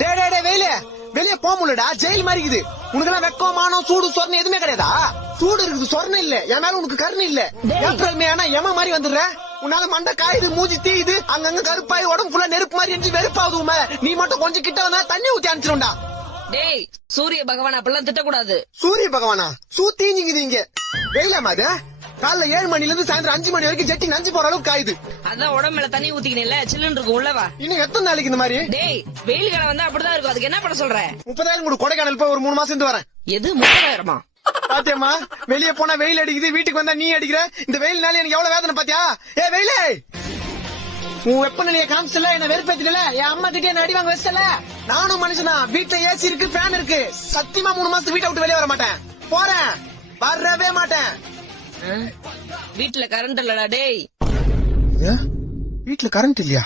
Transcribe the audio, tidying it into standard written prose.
டே டே டே வெயில வெளியே போக முடியலடா, ஜெயில் மாதிரி இருக்குது. உனக்கு எல்லாம் வெக்கம் மானம் சூடு சொரணை எதுவுமே கிடையாதா? சூடு இருக்குது, சொரணை இல்ல. என் மேல உனக்கு கருணை இல்ல. ஏப்ரல் மே ஆனா எம மாதிரி வந்துடுற. உன்னால மண்டை காயுது, மூஞ்சி தீயுது, அங்கங்க கருப்பாய் உடம்பு ஃபுல்லா நெருப்பு மாதிரி எரிஞ்சு வெறுப்பாவது உண்மை. நீ மட்டும் கொஞ்சம் கிட்ட வந்தா தண்ணி ஊத்தி அனுப்பிச்சிடும்டா. டேய் சூரிய பகவான் அப்பெல்லாம் திட்டக்கூடாது. சூரிய பகவானா? சூத்தீஞ்சிங்குது இங்க. வெயிலாமா அது? காலைல 7 மணில இருந்து சாயந்தரம் 5 மணி வரைக்கும் ஜெட்டி நஞ்சு போற அளவுக்கு காயுது. அதான் உடம்பு மேல தண்ணி ஊத்திக்கணும்ல, சில்லுன்னு இருக்கும் உள்ளவா. இன்னும் எத்தனை நாளைக்கு இந்த மாதிரி? டேய் வெயில் காலம் வந்தா அப்படிதான் இருக்கும். அதுக்கு என்ன பண்ண சொல்ற? 30,000 கூட கொடைக்கானல் போய் ஒரு 3 மாசம் இருந்து வரேன். எது 30,000? பாத்தியம்மா, வெளியே போனா வெயில் அடிக்குது, வீட்டுக்கு வந்தா நீ அடிக்கிற. இந்த வெயில்னால எனக்கு எவ்வளவு வேதனை பாத்தியா? ஏ வெயிலே, உன் வெப்பநிலைய காமிச்சல, என்ன வெறுப்பேத்தில, என் அம்மா கிட்டே என்ன அடி வாங்க வச்சல. நானும் மனுஷனா, வீட்டுல ஏசி இருக்கு, ஃபேன் இருக்கு. சத்தியமா 3 மாசத்துக்கு வீட்டை விட்டு வெளியே வர மாட்டேன். போறேன், வரவே மாட்டேன். வீட்டுல கரண்ட் இல்லடா. டேய் வீட்டுல கரண்ட் இல்லையா?